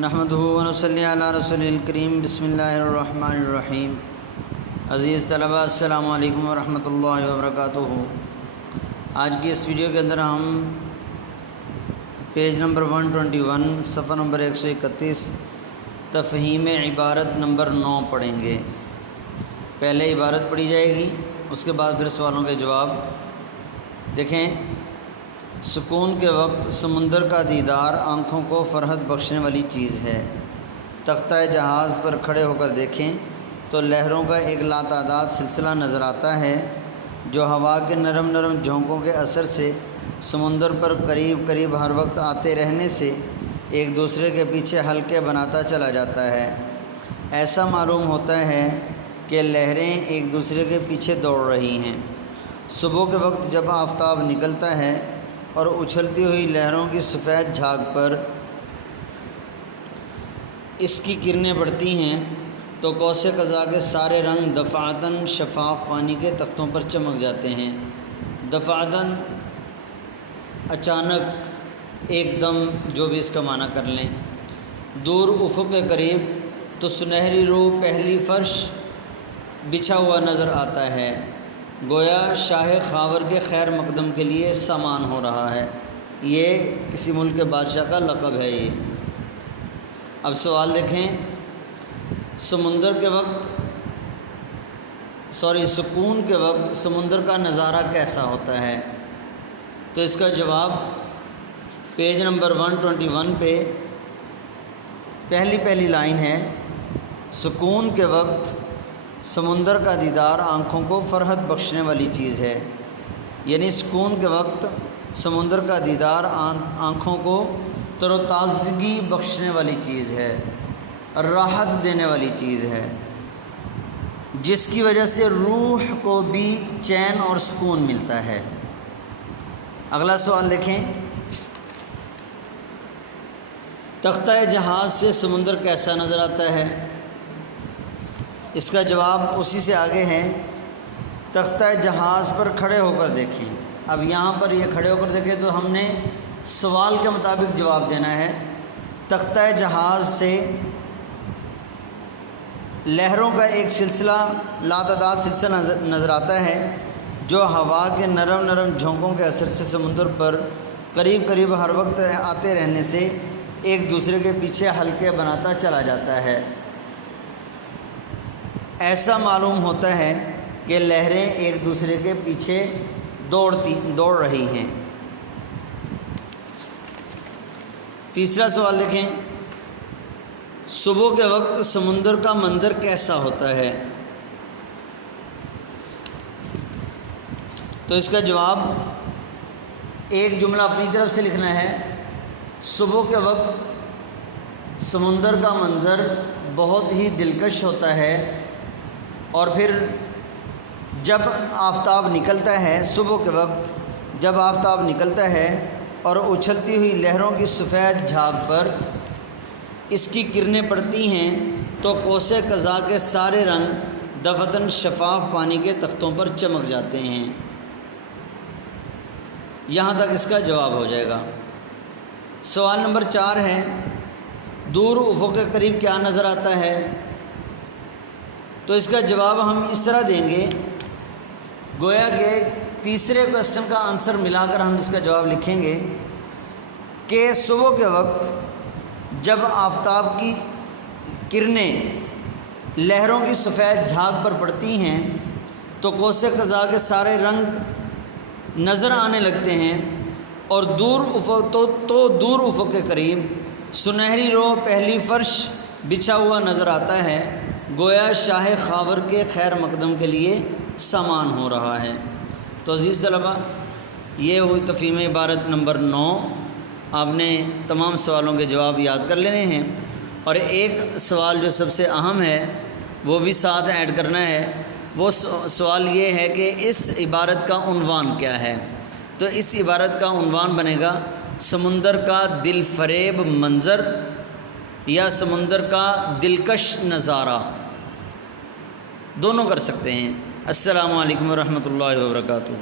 نحمدہ ونصلی علی رسول الکریم بسم اللہ الرحمن الرحیم۔ عزیز طلباء السلام علیکم ورحمۃ اللہ وبرکاتہ۔ آج کی اس ویڈیو کے اندر ہم پیج نمبر 121 صفحہ نمبر 131 تفہیم عبارت نمبر 9 پڑھیں گے۔ پہلے عبارت پڑھی جائے گی، اس کے بعد پھر سوالوں کے جواب۔ دیکھیں، سکون کے وقت سمندر کا دیدار آنکھوں کو فرحت بخشنے والی چیز ہے۔ تختہ جہاز پر کھڑے ہو کر دیکھیں تو لہروں کا ایک لاتعداد سلسلہ نظر آتا ہے جو ہوا کے نرم نرم جھونکوں کے اثر سے سمندر پر قریب قریب ہر وقت آتے رہنے سے ایک دوسرے کے پیچھے حلقے بناتا چلا جاتا ہے۔ ایسا معلوم ہوتا ہے کہ لہریں ایک دوسرے کے پیچھے دوڑ رہی ہیں۔ صبح کے وقت جب آفتاب نکلتا ہے اور اچھلتی ہوئی لہروں کی سفید جھاگ پر اس کی کرنیں پڑتی ہیں تو قوس قزح کے سارے رنگ دفعتاً شفاف پانی کے تختوں پر چمک جاتے ہیں۔ دفعتاً اچانک، ایک دم، جو بھی اس کا معنی کر لیں۔ دور افق کے قریب تو سنہری روح پہلی فرش بچھا ہوا نظر آتا ہے، گویا شاہ خاور کے خیر مقدم کے لیے سامان ہو رہا ہے۔ یہ کسی ملک کے بادشاہ کا لقب ہے۔ یہ اب سوال دیکھیں، سکون کے وقت سمندر کا نظارہ کیسا ہوتا ہے؟ تو اس کا جواب پیج نمبر 121 پہ پہلی لائن ہے، سکون کے وقت سمندر کا دیدار آنکھوں کو فرحت بخشنے والی چیز ہے۔ یعنی سکون کے وقت سمندر کا دیدار آنکھوں کو تر و تازگی بخشنے والی چیز ہے، راحت دینے والی چیز ہے، جس کی وجہ سے روح کو بھی چین اور سکون ملتا ہے۔ اگلا سوال دیکھیں، تختہ جہاز سے سمندر کیسا نظر آتا ہے؟ اس کا جواب اسی سے آگے ہے، تختہ جہاز پر کھڑے ہو کر دیکھیں۔ اب یہاں پر یہ کھڑے ہو کر دیکھیں تو ہم نے سوال کے مطابق جواب دینا ہے۔ تختہ جہاز سے لہروں کا ایک سلسلہ، لاتعداد سلسلہ نظر آتا ہے جو ہوا کے نرم نرم جھونکوں کے اثر سے سمندر پر قریب قریب ہر وقت آتے رہنے سے ایک دوسرے کے پیچھے حلقے بناتا چلا جاتا ہے۔ ایسا معلوم ہوتا ہے کہ لہریں ایک دوسرے کے پیچھے دوڑ رہی ہیں۔ تیسرا سوال دیکھیں، صبح کے وقت سمندر کا منظر کیسا ہوتا ہے؟ تو اس کا جواب ایک جملہ اپنی طرف سے لکھنا ہے، صبح کے وقت سمندر کا منظر بہت ہی دلکش ہوتا ہے، اور پھر جب آفتاب نکلتا ہے، صبح کے وقت جب آفتاب نکلتا ہے اور اچھلتی ہوئی لہروں کی سفید جھاگ پر اس کی کرنیں پڑتی ہیں تو قوس قزح کے سارے رنگ دفعتاً شفاف پانی کے تختوں پر چمک جاتے ہیں۔ یہاں تک اس کا جواب ہو جائے گا۔ سوال نمبر 4 ہے، دور افق کے قریب کیا نظر آتا ہے؟ تو اس کا جواب ہم اس طرح دیں گے، گویا کہ تیسرے کوشچن کا آنسر ملا کر ہم اس کا جواب لکھیں گے کہ صبح کے وقت جب آفتاب کی کرنیں لہروں کی سفید جھاگ پر پڑتی ہیں تو قوس قزح کے سارے رنگ نظر آنے لگتے ہیں، اور دور افق کے قریب سنہری روح پہلی فرش بچھا ہوا نظر آتا ہے، گویا شاہ خاور کے خیر مقدم کے لیے سامان ہو رہا ہے۔ تو عزیز طلباء، یہ ہوئی تفہیم عبارت نمبر 9۔ آپ نے تمام سوالوں کے جواب یاد کر لینے ہیں، اور ایک سوال جو سب سے اہم ہے وہ بھی ساتھ ایڈ کرنا ہے۔ وہ سوال یہ ہے کہ اس عبارت کا عنوان کیا ہے؟ تو اس عبارت کا عنوان بنے گا سمندر کا دل فریب منظر یا سمندر کا دلکش نظارہ، دونوں کر سکتے ہیں۔ السلام علیکم ورحمۃ اللہ وبرکاتہ۔